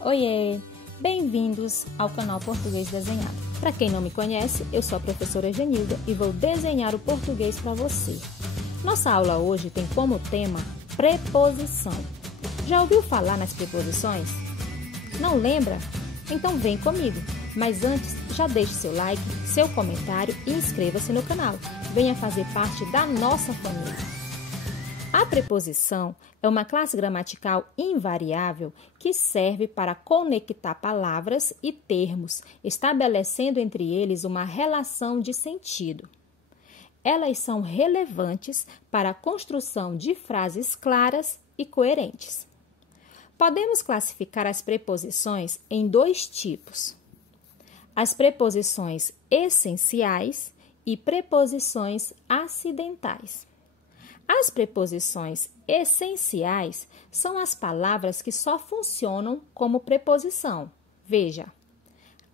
Oiê! Bem-vindos ao canal Português Desenhado. Para quem não me conhece, eu sou a professora Genilda e vou desenhar o português para você. Nossa aula hoje tem como tema preposição. Já ouviu falar nas preposições? Não lembra? Então vem comigo. Mas antes, já deixe seu like, seu comentário e inscreva-se no canal. Venha fazer parte da nossa família. A preposição é uma classe gramatical invariável que serve para conectar palavras e termos, estabelecendo entre eles uma relação de sentido. Elas são relevantes para a construção de frases claras e coerentes. Podemos classificar as preposições em dois tipos: as preposições essenciais e preposições acidentais. As preposições essenciais são as palavras que só funcionam como preposição. Veja: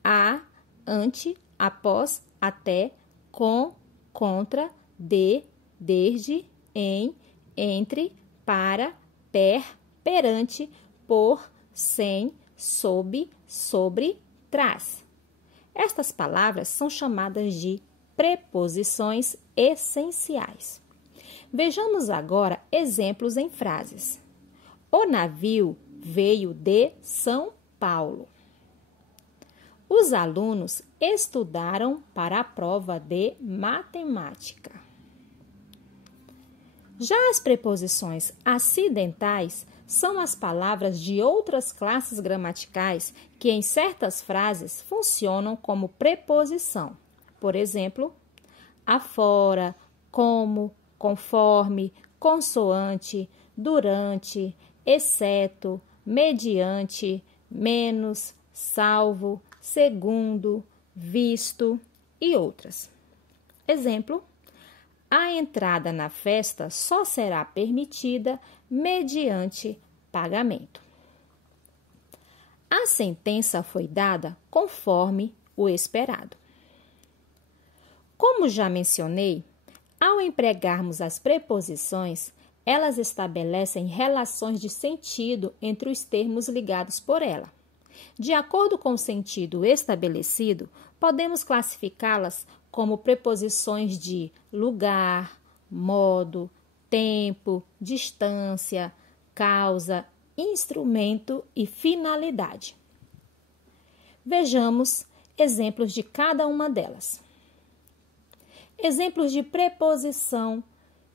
a, ante, após, até, com, contra, de, desde, em, entre, para, per, perante, por, sem, sob, sobre, trás. Estas palavras são chamadas de preposições essenciais. Vejamos agora exemplos em frases. O navio veio de São Paulo. Os alunos estudaram para a prova de matemática. Já as preposições acidentais são as palavras de outras classes gramaticais que em certas frases funcionam como preposição. Por exemplo, afora, como, conforme, consoante, durante, exceto, mediante, menos, salvo, segundo, visto e outras. Exemplo: a entrada na festa só será permitida mediante pagamento. A sentença foi dada conforme o esperado. Como já mencionei, ao empregarmos as preposições, elas estabelecem relações de sentido entre os termos ligados por ela. De acordo com o sentido estabelecido, podemos classificá-las como preposições de lugar, modo, tempo, distância, causa, instrumento e finalidade. Vejamos exemplos de cada uma delas. Exemplos de preposição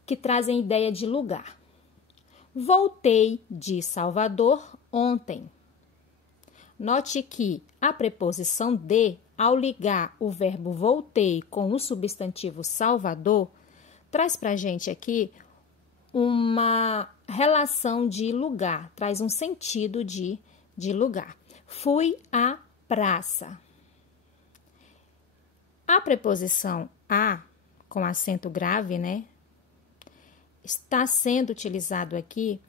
que trazem ideia de lugar. Voltei de Salvador ontem. Note que a preposição de, ao ligar o verbo voltei com o substantivo Salvador, traz para a gente aqui uma relação de lugar, traz um sentido de lugar. Fui à praça. A preposição a, com acento grave, está sendo utilizado aqui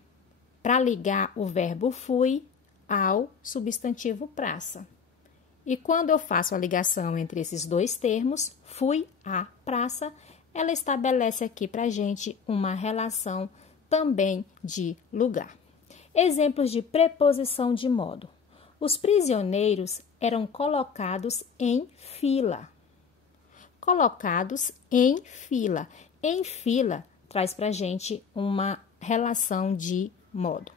para ligar o verbo fui ao substantivo praça. E quando eu faço a ligação entre esses dois termos, fui à praça, ela estabelece aqui para a gente uma relação também de lugar. Exemplos de preposição de modo. Os prisioneiros eram colocados em fila. Colocados em fila. Em fila traz para a gente uma relação de modo.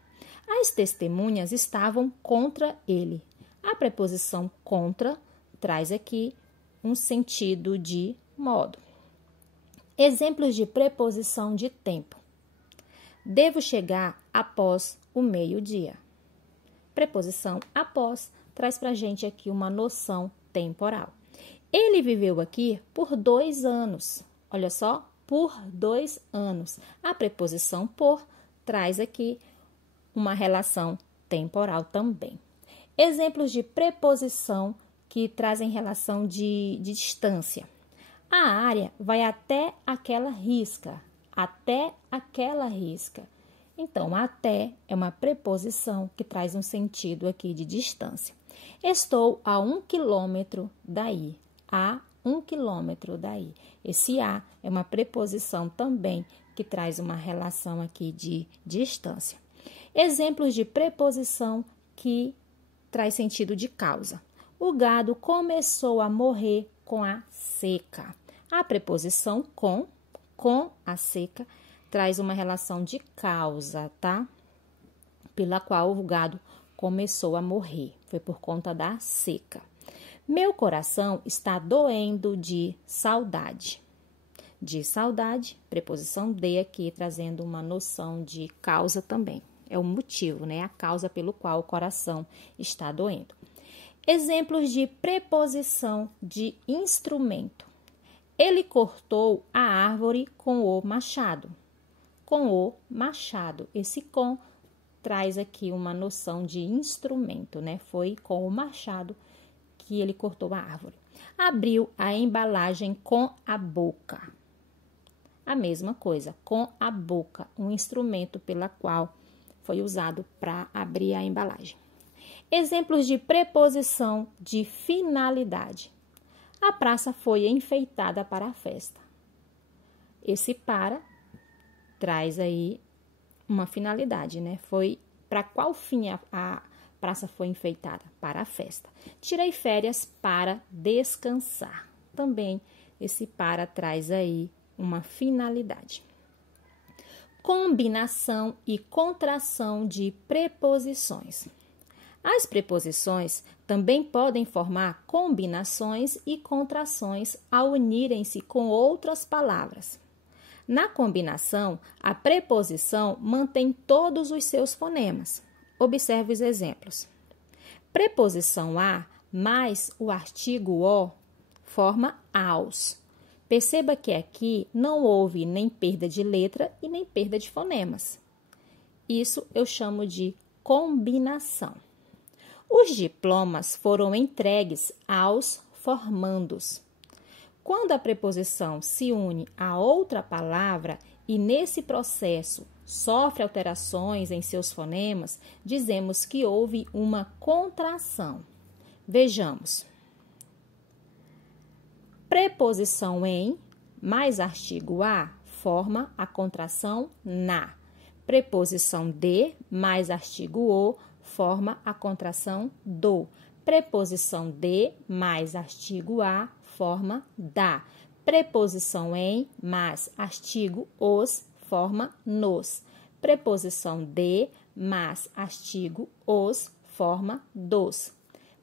As testemunhas estavam contra ele. A preposição contra traz aqui um sentido de modo. Exemplos de preposição de tempo. Devo chegar após o meio-dia. Preposição após traz para a gente aqui uma noção temporal. Ele viveu aqui por 2 anos. Olha só, por 2 anos. A preposição por traz aqui uma relação temporal também. Exemplos de preposição que trazem relação de distância. A área vai até aquela risca. Até aquela risca. Então, até é uma preposição que traz um sentido aqui de distância. Estou a 1 quilômetro daí. A 1 quilômetro daí. Esse a é uma preposição também que traz uma relação aqui de distância. Exemplos de preposição que traz sentido de causa. O gado começou a morrer com a seca. A preposição com a seca, traz uma relação de causa, tá? Pela qual o gado começou a morrer. Foi por conta da seca. Meu coração está doendo de saudade. De saudade, preposição de aqui, trazendo uma noção de causa também. É o motivo, né? A causa pelo qual o coração está doendo. Exemplos de preposição de instrumento. Ele cortou a árvore com o machado. Com o machado. Esse com traz aqui uma noção de instrumento, né? Foi com o machado que ele cortou a árvore. Abriu a embalagem com a boca. A mesma coisa, com a boca, um instrumento pela qual foi usado para abrir a embalagem. Exemplos de preposição de finalidade. A praça foi enfeitada para a festa. Esse para traz aí uma finalidade, né? Foi para qual fim a praça foi enfeitada? Para a festa. Tirei férias para descansar. Também esse para traz aí uma finalidade. Combinação e contração de preposições. As preposições também podem formar combinações e contrações ao unirem-se com outras palavras. Na combinação, a preposição mantém todos os seus fonemas. Observe os exemplos. Preposição a mais o artigo o forma aos. Perceba que aqui não houve nem perda de letra e nem perda de fonemas. Isso eu chamo de combinação. Os diplomas foram entregues aos formandos. Quando a preposição se une a outra palavra e nesse processo sofre alterações em seus fonemas, dizemos que houve uma contração. Vejamos. Preposição em mais artigo a forma a contração na. Preposição de mais artigo o forma a contração do. Preposição de mais artigo a forma da. Preposição em mais artigo os forma nos. Preposição de mais artigo os forma dos.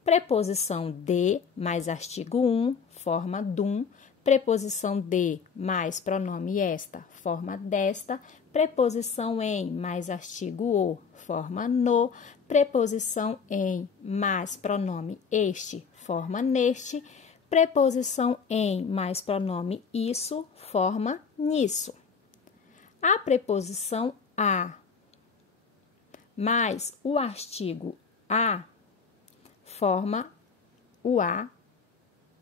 Preposição de mais artigo um forma dum. Preposição de mais pronome esta forma desta. Preposição em mais artigo o forma no. Preposição em mais pronome este forma neste. Preposição em mais pronome isso forma nisso. A preposição a mais o artigo a forma o a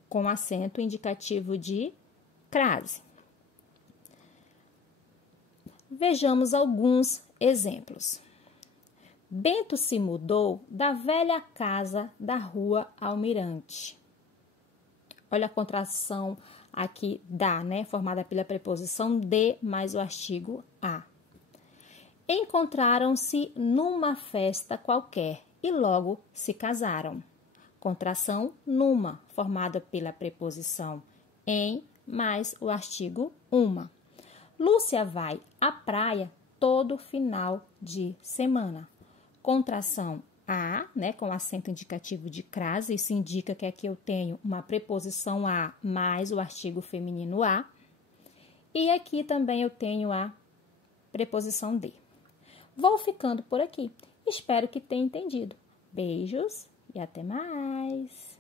com acento indicativo de crase. Vejamos alguns exemplos. Bento se mudou da velha casa da Rua Almirante. Olha a contração aqui da, né? Formada pela preposição de mais o artigo a. Encontraram-se numa festa qualquer e logo se casaram. Contração numa, formada pela preposição em mais o artigo uma. Lúcia vai à praia todo final de semana. Contração a, né, com acento indicativo de crase, isso indica que aqui eu tenho uma preposição a mais o artigo feminino a. E aqui também eu tenho a preposição de. Vou ficando por aqui. Espero que tenha entendido. Beijos e até mais!